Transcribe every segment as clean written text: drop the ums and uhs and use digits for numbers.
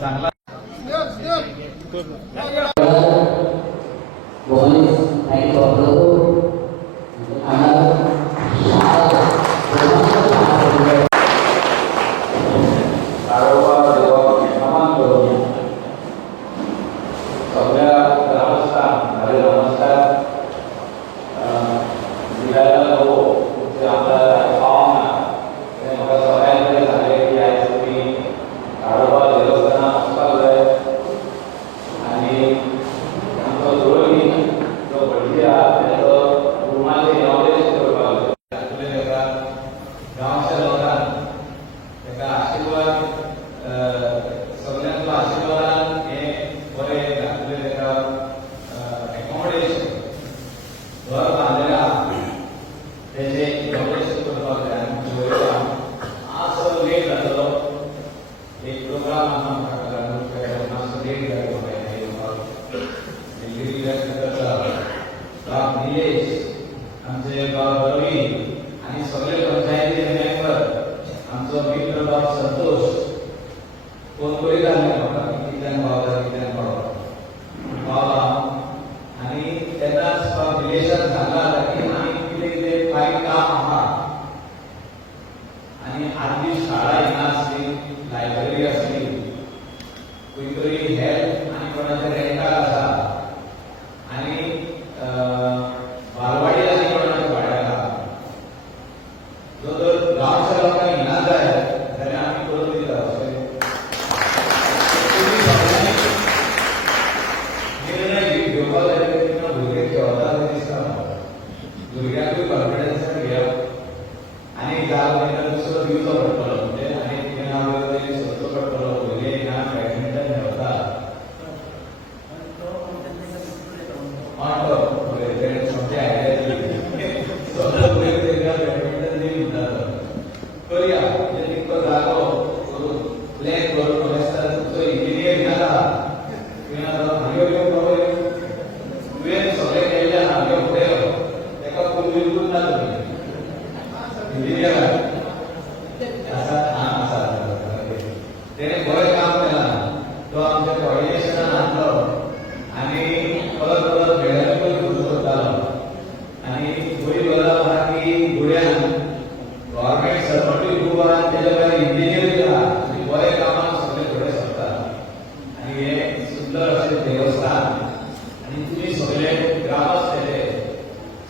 चांगला आमचे गाव रवी आणि सगळे पंचायती मेंबर आमचं मित्र गाव संतोष कोण कोणी झाले किती बाबा आणि त्यांनाच रिलेशन झाला की आम्ही किती किती काही काम आहात आणि आधी शाळा येणार असली लायब्ररी असली कुठेतरी हेल्थ आणि कोणाच्या रेंटा असा आणि बालवाडीला आणि कोणाच्या भाड्याला जो जर गावच्या लोकांना इनाज आहे त्याने आम्ही करून दिला निर्णय घेवपाक जाय किंवा भुरगे ठेवता दिसता भुरग्याकूय कॉन्फिडन्स घ्या आणि गाव दुसरो दिवचो पडटलो म्हणजे आनी हांव सोदचो पडटलो भुरगे हिंगा बॅडमिंटन खेळटा समजे आयडिया बॅडमिंटन दी म्हणटा करूया म्हणजे तितको जागो करून प्लॅन करून तुमचो इंजिनियर जाला हांगे तुवें सगळें केल्लें हांगे फुडें तेका फूल बिलकूल ना तुमी इंजिनियर आसा तेणे बरें काम केलां तो आमच्या कॉर्डिनेशनान हाडलो आनी परत परत मेडल घेवन करतालो आनी बरी गजाल आहा की गोंयान गव्हर्मेंट सर्वंटूय खूब आहा तेजे भायर इंजिनियरूय आहा आनी बरे कामाक सगळे फुडें सरता आनी हे सुंदर अशें देवस्थान आनी तुमी सगळे ग्रामस्थ ते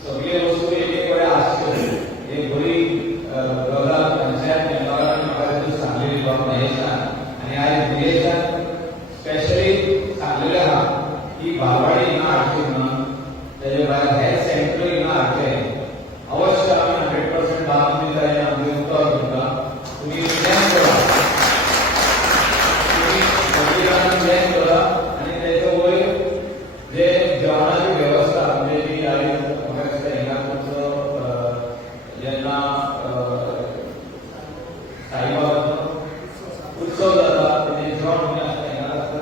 सगळे वस्तू एक एक कडेन आसच्यो एक बरी गजाल पंचायत मेंबरान म्हाका सांगलेली बाब महेशान आनी आयज महेशान स्पेशली सांगलेलें आहा की बालवाडी हिंगा हाडची म्हणून तेजे भायर हेल्थ सेंटर हिंगा हाडचें अवश्य आमी 100% लाभ दिताय आमचे उतर तुमकां तुमी प्लॅन करा तुमी सगळीं जाणां प्लॅन करा आनी तेचे वयर जे जेवणाची वेवस्था म्हणजे जी आयज म्हाका दिसता हिंगा तुमचो जेन्ना साईबाबाचो उत्सव जाता तेजे जेवण म्हण आसता हिंगा आसता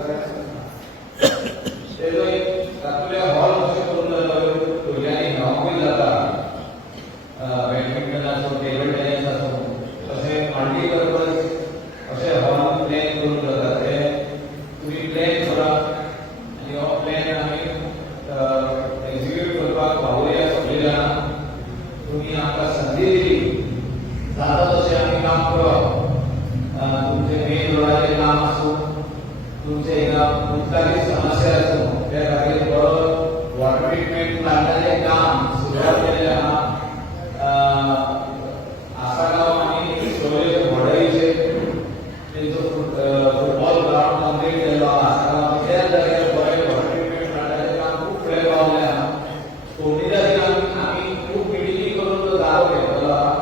तेजो एक तातुंतले हॉल कशें करून जाता भुरग्यांनी खेळोंकूय जाता बॅडमिंटनाचो टेबल टेनीस आसूं तशें मांडी करपाक अशें हॉल प्लॅन करून जाता ते तुमी प्लॅन करा आनी हो प्लॅन आमी एक्झिक्यूट करपाक पावुया सगळीं जाणां तुमी आमकां संदी दिली जाता तशें आमी काम करप तुमचे मेन रोडाचें काम आसूं तुमचे हिंगा उदकाची समस्या आसूं त्या खातीर बरो वॉटर ट्रिटमेंट प्लांटाचें काम सुरवात केलें आहा आसागांव आनी स्टोरेज व्हडयचे तेंचो फुटबॉल ग्रावंड कंप्लीट केलो आसागांव त्याच जाग्यार बरें वॉटर ट्रिटमेंट प्लांटाचें काम खूब फुडें पावलें आहा कोणी जाग्यार आमी खूब मिटिंगी करून तो जागो घेतलो आहा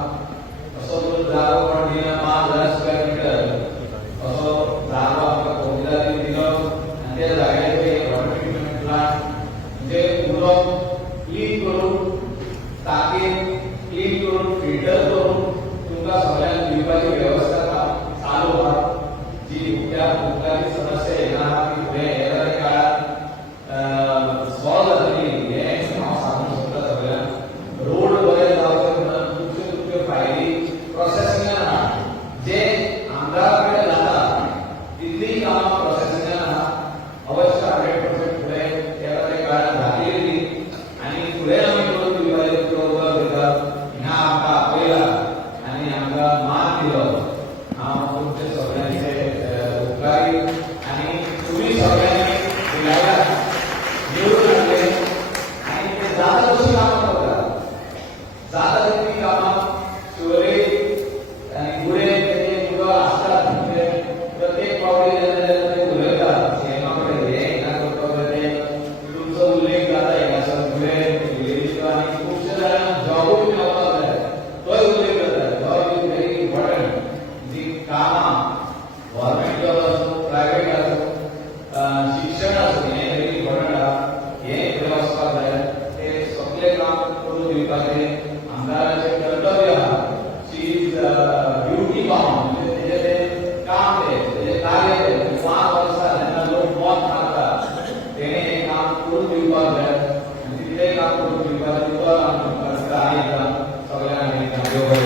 असो तो जागो कोण दिना 5,000 स्क्वेअर मिटर असो जागो आमकां कोणी दिलो आनी त्या जाग्याचेर एक वॉटर ट्रिटमेंट प्लांट म्हणजे उदक क्लीन करून फायली प्रोसेसिंग जे आमदाराकडे जातात तिथली कामं प्रोसेसिंग अवश्य 100% पुढे त्याला ते काळात घातलेली आणि पुढे आम्ही करून विभाजित करून ह्या आमका आपल्याला आणि आमका मान दिलं हांव तुमचे सगळ्यांचे उपकारी आणि तुम्ही सगळ्यांनी दिलायला निवडून आणले आणि ते जाता कशी कामं करतात जाता ती कामं सुरळीत आणि पुढे त्याचे मुलं असतात म्हणजे प्रत्येक पावली ते उलयतात सीएमाकडे हे ना करतो ते तुमचा उल्लेख जाता येईल असं पुढे आणि खूपशे जणांना जॉबही मेळपाक जाय तोय उल्लेख जाता जॉब इज व्हेरी इम्पॉर्टंट जी कामां गव्हर्नमेंट जॉब असो प्रायव्हेट असो शिक्षण असो हे व्हेरी इम्पॉर्टंट आहा हे फुडें वचपाक जाय ते सगळे काम करून दिवपाचे आमदाराचे कर्तव्य आहा शी इज ड्युटी बाउंड म्हणजे तेजे ते काम तेजे कार्य ते 5 वर्सां जेन्ना लोक मत मागतात तेणे हे काम करून दिवपाक जाय आणि तितलें काम करून दिवपाचें तुका काम करता सगळ्यांक